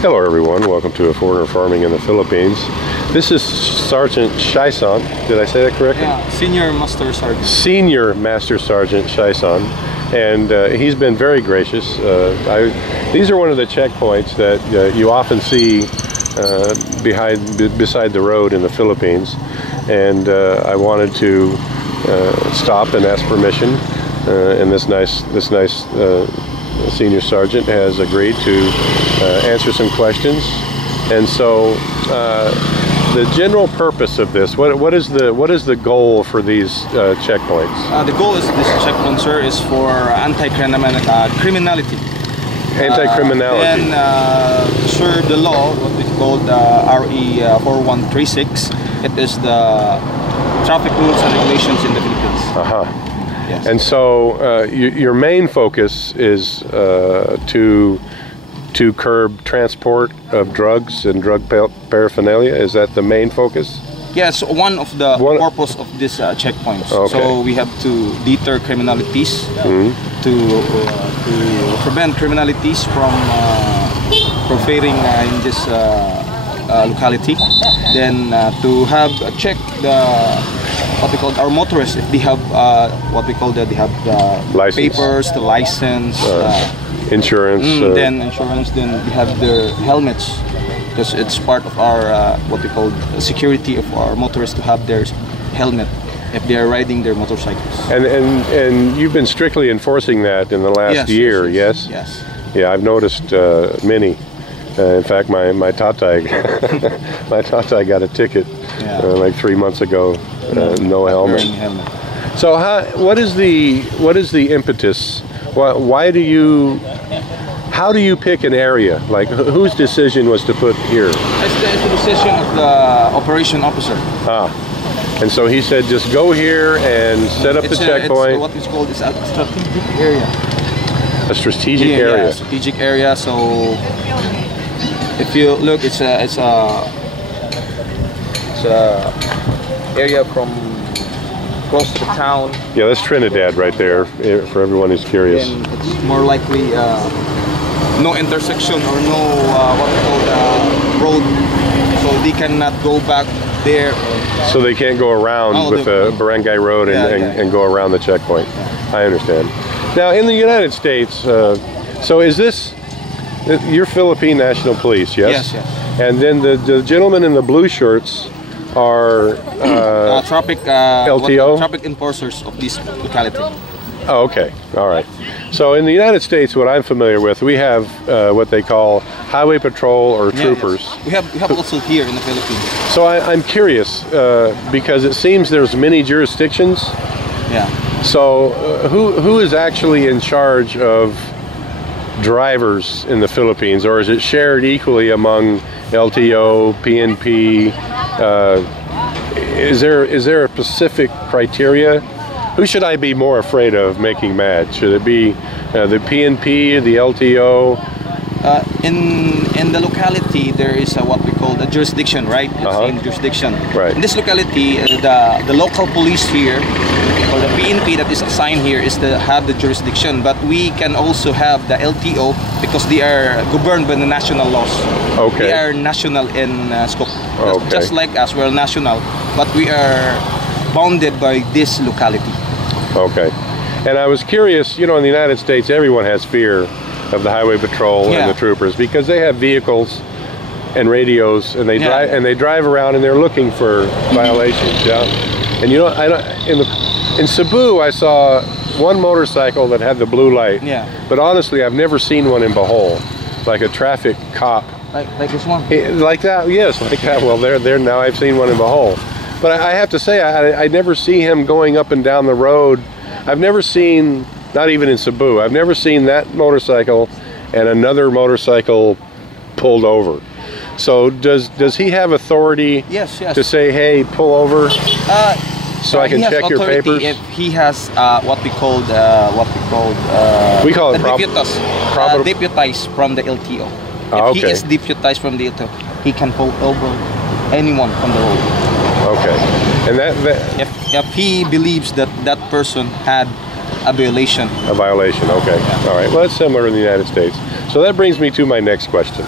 Hello everyone, welcome to A Foreigner Farming in the Philippines. This is Sergeant Siason. Did I say that correctly? Yeah, Senior Master Sergeant. Senior Master Sergeant Siason. And he's been very gracious. These are one of the checkpoints that you often see beside the road in the Philippines. And I wanted to stop and ask permission. And this nice Senior Sergeant has agreed to answer some questions. And so the general purpose of this, what is the goal for these checkpoints? The goal is this checkpoint, sir, is for anti-criminality. Anti-criminality. And to serve the law, what we call RE 4136. It is the traffic rules and regulations in the Philippines. Uh-huh. Yes. And so your main focus is to curb transport of drugs and drug paraphernalia. Is that the main focus? Yes, one of the purpose of this checkpoints. Okay. So we have to deter criminalities, to prevent criminalities from proliferating in this locality. Then to have check what we call our motorists, if they have what we call they have the papers, the license, insurance. Then insurance. Then we have their helmets, because it's part of our what we call security of our motorists to have their helmet if they are riding their motorcycles. And you've been strictly enforcing that in the last year, yes? Yes. Yeah, I've noticed many. In fact, my tatay, my tatay got a ticket like 3 months ago. No helmet. So what is the impetus? How do you pick an area? Like, whose decision was to put here? It's the decision of the operation officer. And so he said, just go here and set up the checkpoint. It's what is called a strategic area. A strategic area. Yeah, strategic area. So if you look, it's a area from close to the town. Yeah, that's Trinidad right there, for everyone who's curious. And it's more likely no intersection or no what we call road, so they cannot go back there. So they can't go around with the barangay road and go around the checkpoint. I understand. Now, in the United States, so is this, you're Philippine National Police, yes? Yes, yes. And then the gentlemen in the blue shirts are LTO? Traffic enforcers of this locality. Oh, okay. All right. So in the United States, what I'm familiar with, we have what they call highway patrol or troopers. Yes. We have also here in the Philippines. So I'm curious because it seems there's many jurisdictions. Yeah. So who is actually in charge of drivers in the Philippines, or is it shared equally among LTO, PNP? Is there a specific criteria? Who should I be more afraid of making mad? Should it be the PNP, the LTO? In the locality, there is what we call the jurisdiction, right? It's in jurisdiction. Right. In this locality, the local police here, or the PNP that is assigned here, is to have the jurisdiction. But we can also have the LTO because they are governed by the national laws. Okay. They are national in scope. Okay. Just like us, we're national, but we are bounded by this locality. Okay. And I was curious, you know, in the United States, everyone has fear of the highway patrol and the troopers because they have vehicles and radios, and they drive around and they're looking for violations. Yeah. And you know, in Cebu, I saw one motorcycle that had the blue light. Yeah. But honestly, I've never seen one in Bohol, like a traffic cop. Like this one? Like that, yes, like that. Well, there now I've seen one in Bohol. But I have to say, I never see him going up and down the road. I've never seen, not even in Cebu, I've never seen that motorcycle and another motorcycle pulled over. So does he have authority to say, hey, pull over so I can check your papers? If he has what we call we call it deputized from the LTO. If he is deputized from the LTO, he can pull over anyone on the road. Okay. And if he believes that that person had a violation. A violation, okay. Yeah. All right. Well, that's similar in the United States. So that brings me to my next question.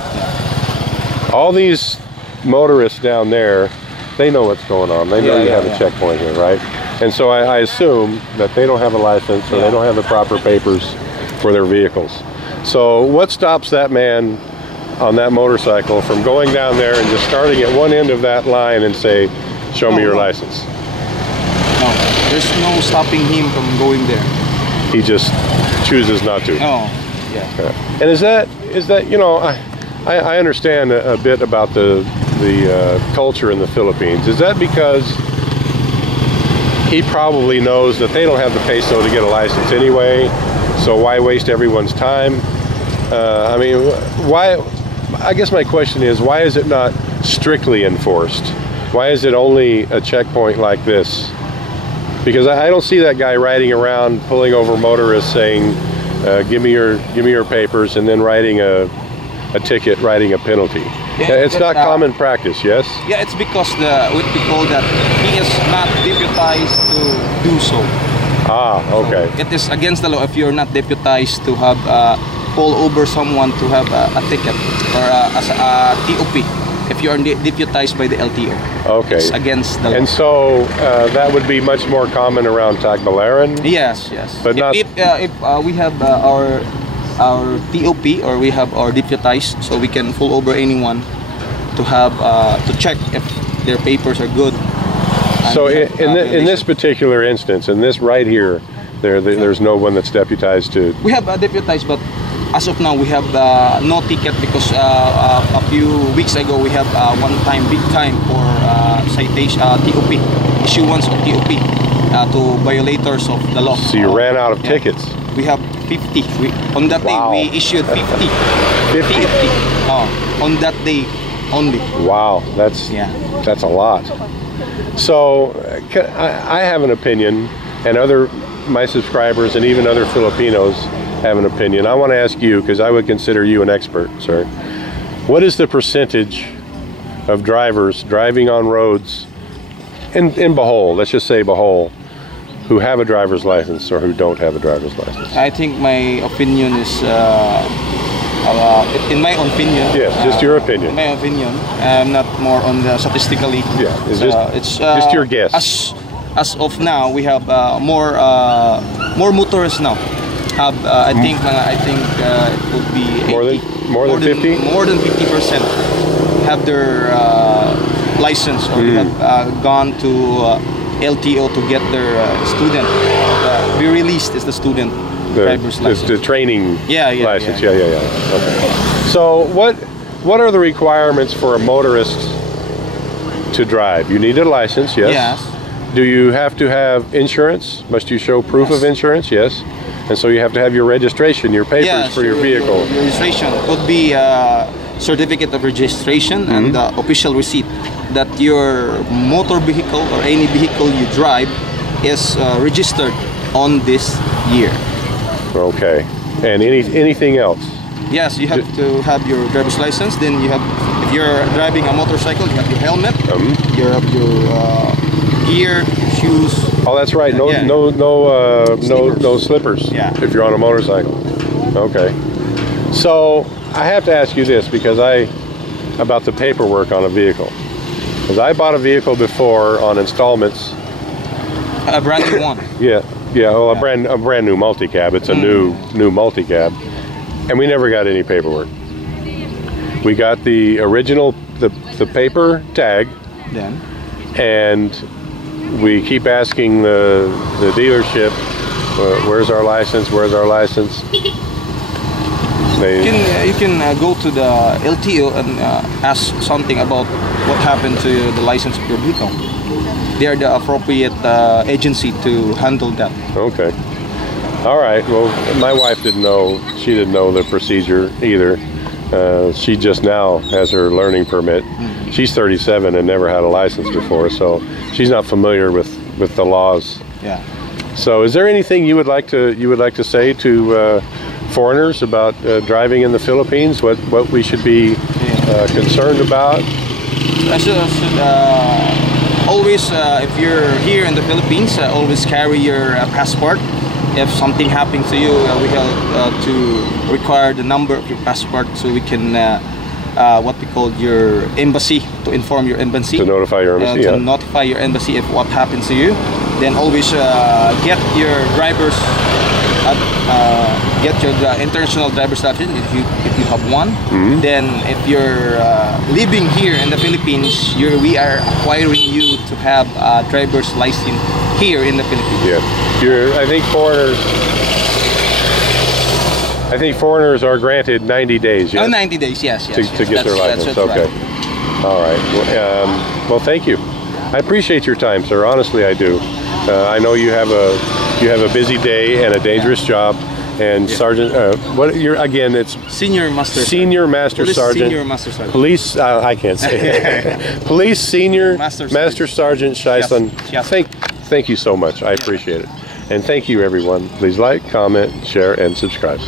All these motorists down there, they know what's going on. They know you have a checkpoint here, right? And so I assume that they don't have a license or they don't have the proper papers for their vehicles. So what stops that man on that motorcycle from going down there and just starting at one end of that line and say, show me your license? No, there's no stopping him from going there. He just chooses not to. No, yeah. And is that you know, I understand a bit about the culture in the Philippines. Is that because he probably knows that they don't have the peso to get a license anyway, so why waste everyone's time? I mean, why? I guess my question is, why is it not strictly enforced? Why is it only a checkpoint like this? Because I don't see that guy riding around pulling over motorists saying, give me your papers, and then writing a ticket, writing a penalty. Yeah, it's not common practice, yes? Yeah, it's because what we call that he is not deputized to do so. Ah, okay. So it is against the law if you're not deputized to have pull over someone to have a ticket or as a TOP. If you are deputized by the LTO. Okay. It's against the law. And so that would be much more common around Tagbilaran? Yes, yes. But if we have our TOP or we have our deputized, so we can pull over anyone to have to check if their papers are good. So in this particular instance, in this right here, there's no one that's deputized to... We have deputized, but as of now we have no ticket because a few weeks ago we have big time for citation TOP, issuance of TOP to violators of the law. So you ran out of tickets? We have 50. On that day we issued 50. 50? On that day only. Wow, that's a lot. So I have an opinion, and my subscribers and even other Filipinos have an opinion. I want to ask you, because I would consider you an expert, sir. What is the percentage of drivers driving on roads in Bohol, let's just say Bohol, who have a driver's license or who don't have a driver's license? I think my opinion is, in my opinion. Yes, just your opinion. In my opinion, not more on the statistically. Yeah, it's just your guess. As of now, we have more motorists now. I think it would be more than 50. More than 50% have their license or have gone to LTO to get their student. Be released is the student driver's license. It's the training license. Yeah. Okay. So what are the requirements for a motorist to drive? You need a license, yes. Yes. Do you have to have insurance? Must you show proof of insurance? Yes. And so you have to have your registration, your papers for your vehicle. Your registration could be certificate of registration and official receipt that your motor vehicle or any vehicle you drive is registered on this year. Okay. And anything else? Yes, you have to have your driver's license. Then you have, if you're driving a motorcycle, you have your helmet. You have your gear, shoes. Oh, that's right. No slippers. Yeah. If you're on a motorcycle. Okay. So I have to ask you this about the paperwork on a vehicle, because I bought a vehicle before on installments. A brand new one. Yeah. Well, a brand new multi-cab. It's a new multi-cab, and we never got any paperwork. We got the original the paper tag. Then. And we keep asking the dealership, where's our license? Where's our license? You can go to the LTO and ask something about what happened to the license of your vehicle. They are the appropriate agency to handle that. Okay. All right. Well, my wife didn't know. She didn't know the procedure either. She just now has her learning permit. She's 37 and never had a license before, so she's not familiar with the laws. Yeah. So, is there anything you would like to say to foreigners about driving in the Philippines? What we should be concerned about? I should always, if you're here in the Philippines, always carry your passport. If something happens to you, we have to require the number of your passport so we can what we call your embassy, to inform your embassy. To notify your embassy, to notify your embassy if what happens to you. Then always get your driver's, get your international driver's license if you have one. Then if you're living here in the Philippines, we are acquiring you to have a driver's license here in the Philippines. Yeah, I think foreigners are granted 90 days. Yes? Oh, 90 days, yes. To get their license. Okay. Right. All right. Well, thank you. I appreciate your time, sir. Honestly, I do. I know you have a busy day and a dangerous job. And Sergeant, it's Senior Master Sergeant. Senior Master Sergeant. Police, I can't say it. Police Senior Master Sergeant Siason. Thank you so much. I appreciate it. And thank you, everyone. Please like, comment, share, and subscribe.